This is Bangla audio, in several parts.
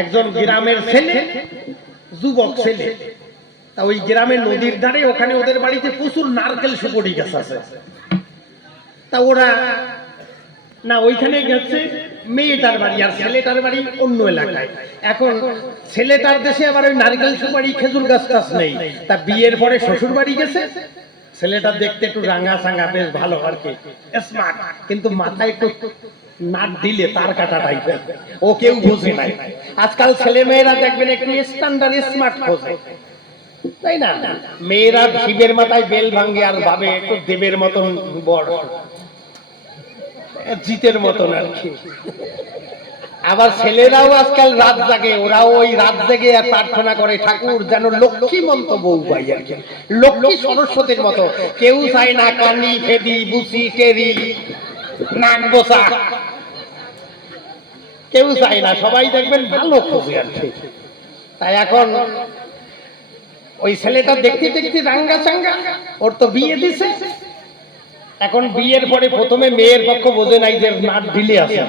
একজন গ্রামের ছেলে, যুবক ছেলে, তা ওই গ্রামের নদীর ধারে ওখানে ওদের বাড়িতে প্রচুর নারকেল সুপারি গাছ আছে। তা ওরা না ওইখানে গেছে, মেয়েটার বাড়ি আর ছেলেটার বাড়ি অন্য এলাকায়। এখন ছেলেটার দেশে আবার ওই নারকেল সুপারি খেজুর গাছ টাছ নেই। তা বিয়ের পরে শ্বশুর বাড়ি গেছে। ছেলেটা দেখতে একটু রাঙা সাঙ্গা, বেশ ভালো আর কি, স্মার্ট, কিন্তু মাথায় একটু নাট দিলে তার কাটা টাইপের, ও কেউ বুঝে নাই। আজকাল ছেলে মেয়েরা দেখবেন একটু স্ট্যান্ডার্ড স্মার্ট খোঁজে, তাই না? মেয়েরা শিবের মাথায় বেল ভাঙ্গে আর ভাবে একটু দেবের মতন বড়, জিতের মতন আর কি। আবার ছেলেরাও আজকাল রাত জাগে, ওরাও ওই রাত জেগে আর প্রার্থনা করে ঠাকুর যেন লক্ষ্মীমন্ত বউ পাই আর কি, লক্ষ্মী সরস্বতীর মতো। কেউ চায় না কানি ফেদি বুসি টেরি নাক বসা, কেউ চায় না, সবাই দেখবেন ভালো খোঁজে আর কি। তাই এখন ওই ছেলেটা দেখতে দেখতে রাঙ্গা চাঙ্গা, ওর তো বিয়ে দিছে। এখন বিয়ের পরে প্রথমে মেয়ের পক্ষ বোঝে নাই যে নাট ঢিলে আছে,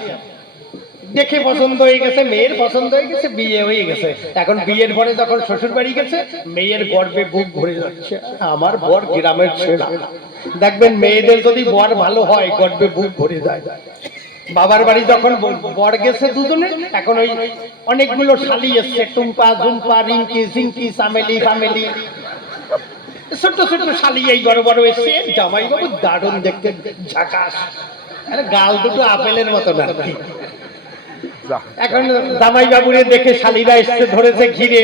দেখে পছন্দ হয়ে গেছে, মেয়ের পছন্দ হয়ে গেছে, বিয়ে হয়ে গেছে। এখন বিয়ের পরে যখন শ্বশুর বাড়ি গেছে, মেয়ের গর্বে বুক ভরে যাচ্ছে, আমার বর গ্রামের ছেলে। দেখবেন মেয়েদের যদি বর ভালো হয় গর্বে বুক ভরে যায়। বাবার বাড়ি যখন বর গেছে দুজনে, এখন ওই অনেকগুলো শালি এসছে, টুম্পা ঝুম্পা রিঙ্কি ঝিঙ্কি চামেলি ফামেলি, ছোট ছোট শালি এই বড় বড় এসছে। জামাই বাবু দারুণ দেখতে, ঝাকাস, আরে গাল দুটো আপেলের মতো না। এখন জামাই বাবুরে দেখে শালিরা এসে ধরেছে ঘিরে,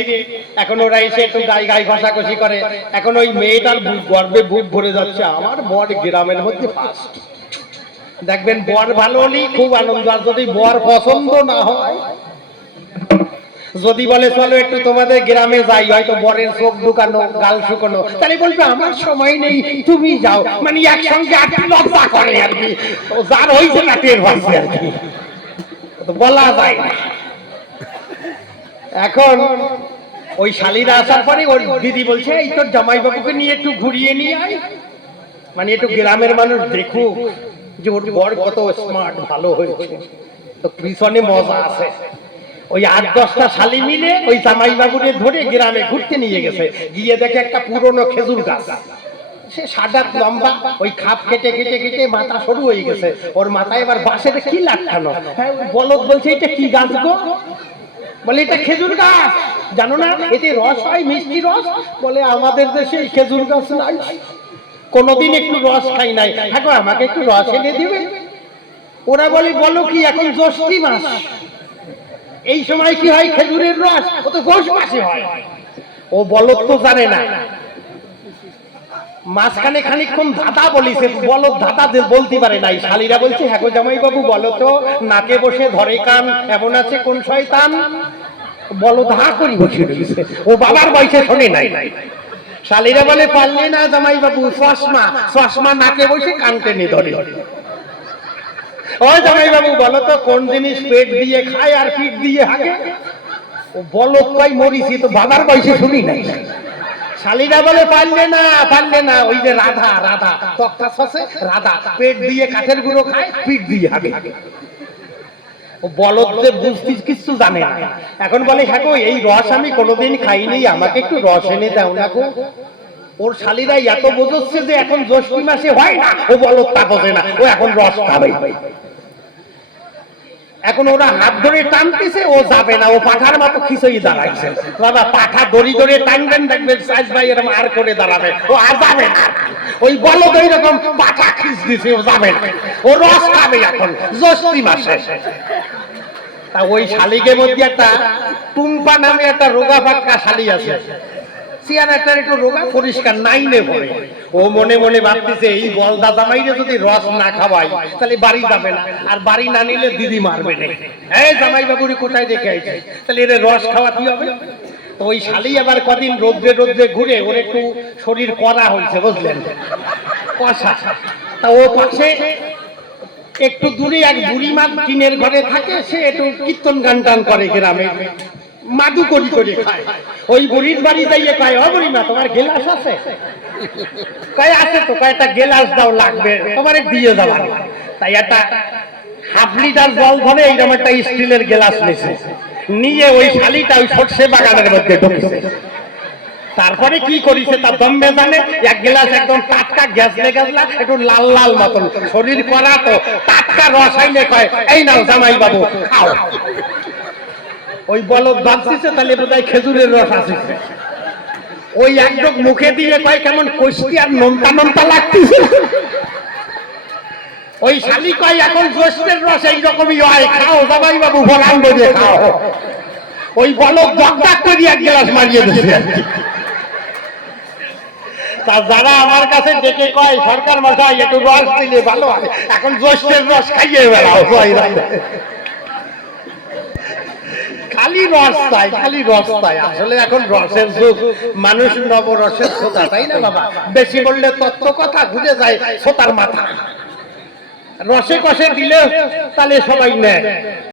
এখন ওরা এসে একটু গায়ে গায়ে ঘষাঘষি করে। এখন ওই মেয়েটার গর্বে বুক ভরে যাচ্ছে, আমার বর গ্রামের মধ্যে ফার্স্ট। দেখবেন বর ভালো হলেই খুব আনন্দ, আর যদি বর পছন্দ না হয়, যদি বলে চলো একটু তোমাদের গ্রামে যাই, হয়তো বরের চোখ ঢুকানো গাল শুকানো, তাহলে বলবে আমার সময় নেই তুমি যাও, মানে একসঙ্গে আটটি লজ্জা করে আর কি, যার হয়েছে না টের পাচ্ছে আর কি, বলা যায় না। এখন ওই শালিরা আসার পরে ওর দিদি বলছে, এই তোর জামাই বাবুকে নিয়ে একটু ঘুরিয়ে নিয়ে আয়, মানে একটু গ্রামের মানুষ দেখুক যে ওর বর কত স্মার্ট, ভালো হয়েছে। তো পিছনে মজা আছে। ওই 8-10টা শালি মিলে ওই জামাই বাবুকে ধরে গ্রামে ঘুরতে নিয়ে গেছে। গিয়ে দেখে একটা পুরনো খেজুর গাছ, সে সাদা লম্বা, ওই খাপ কেটে কেটে কেটে মাথা সরু হয়ে গেছে। ওর মাথায় এবার বাঁশের কি লাগানো। হ্যাঁ, বলদ বলছে এটা কি গাছ গো? বলে এটা খেজুর গাছ, জানো না এতে রস হয়, মিষ্টি রস। বলে আমাদের দেশে খেজুর গাছ নাই, কোনোদিন একটু রস খাই নাই। হ্যাঁ গো, আমাকে একটু রস এনে দিবে। ওরা বলে বলো কি, এখন জ্যৈষ্ঠী মাস, এই সময় কি হয় খেজুরের রস? ও তো পৌষ মাসে হয়। ও বলদ তো জানে না। মাঝখানে খানিকক্ষণ ধাঁধা বলিছে, বলদ ধাঁধা বলতে পারে নাই। শালিরা বলছে, হ্যাঁ গো জামাই বাবু বলো তো, নাকে বসে ধরে কান, এমন আছে কোন শয়তান? বলদ হা করি বসে রয়েছে, ও বাবার বয়সে শোনে নাই। শালিরা বলে, পারলে না জামাই বাবু, চশমা চশমা নাকে বসে কান টেনে ধরে। ও জামাই বাবু বলো তো, কোন জিনিস পেট দিয়ে খায় আর পিঠ দিয়ে হাগে? ও বলদ কই মরিছি, তো বাবার বয়সে শুনি নাই। শালিরা বলে, পারলে না পারলে না, ওই যে রাধা, রাধা তক্তা আছে, রাধা পেট দিয়ে কাঠের গুঁড়ো খায়, পিঠ দিয়ে হাগে। ও বলদ যে বুঝতে কিছু জানে না। এখন বলে, হ্যাঁ গো এই রস আমি কোনোদিন খাইনি, আমাকে একটু রস এনে দাও না গো। ওর শালিরা এত বোঝাচ্ছে যে এখন জ্যৈষ্ঠী মাসে হয় না, ও বলদ তা বোঝে না, ও এখন রস খাবে। এখন ওরা হাত ধরে টানতেছে, ও যাবে না, ও পাঠার মতো খিচুড়ি দাঁড়াইছে। বাবা পাঠা দড়ি ধরে টানবেন, দেখবেন সাইজ ভাই এরকম আর করে দাঁড়াবে, ও আর যাবে না। ওই বলদ এইরকম পাঠা খিচ দিছে, ও যাবে না, ও রস খাবে এখন জ্যৈষ্ঠী মাসে। তা ওই শালিকের মধ্যে একটা টুম্পা নামে একটা রোগা ফাঁকা শালি আছে, চেহারাটা একটু রোগা, পরিষ্কার, নাইনে পড়ে। ও মনে মনে ভাবতেছে, এই বলদা জামাইরে যদি রস না খাওয়াই তাহলে বাড়ি যাবে না, আর বাড়ি না নিলে দিদি মারবে না। এই জামাই বাবুরি কোথায় দেখে আইছে, তাহলে এর রস খাওয়াতে হবে। তো ওই শালি আবার কদিন রোদ্রে রোদ্রে ঘুরে ওর একটু শরীর কড়া হয়েছে, বুঝলেন, কষা। তা ও পাশে একটু দূরে এক বুড়ি মা টিনের ঘরে থাকে, সে একটু কীর্তন গান টান করে গ্রামে, মাদু করি করে খায়। ওই বুড়ির বাড়ি যাইয়ে কয়, ও বুড়ি মা তোমার গেলাস আছে? কয় আছে তো। কয় একটা গেলাস দাও, লাগবে তোমার দিয়ে যাওয়া। তাই একটা 1/2 লিটার জল ধরে এইরকম একটা স্টিলের গেলাস নিছে, নিয়ে ওই শালিটা ওই সর্ষে বাগানের মধ্যে ঢুকেছে। তারপরে কি করেছে তার দম্বে জানে, এক গ্লাস একদম টাটকা গ্যাসলে গ্যাসলা একটু লাল লাল মতন শরীর করা তো টাটকা রস আইনে কয়, এই নাও জামাই বাবু খাও। ওই বলদ ভাবছিছে তাহলে বোধহয় খেজুরের রস আসিছে। ওই একদম মুখে দিয়ে কয় কেমন কষ্টি আর নোনতা নোনতা লাগতেছে। ওই শালি কয় এখন জ্যৈষ্ঠের রস এইরকমই হয়, খাও জামাই বাবু বলান বলে খাও। ওই বলদ দগদাগ করে এক গ্লাস মারিয়ে দিচ্ছে। তা যারা আমার কাছে ডেকে কয় সরকার মশাই একটু রস দিলে ভালো হয়, এখন জ্যৈষ্ঠের রস খাইয়ে বেড়াও, খালি রস চাই, খালি রস চাই। আসলে এখন রসের যুগ, মানুষ নবরসের শ্রোতা, তাই না বাবা? বেশি বললে তত্ত্ব কথা ঘুরে যায় শ্রোতার মাথা। রসে কষে দিলে তাহলে সবাই নেয়।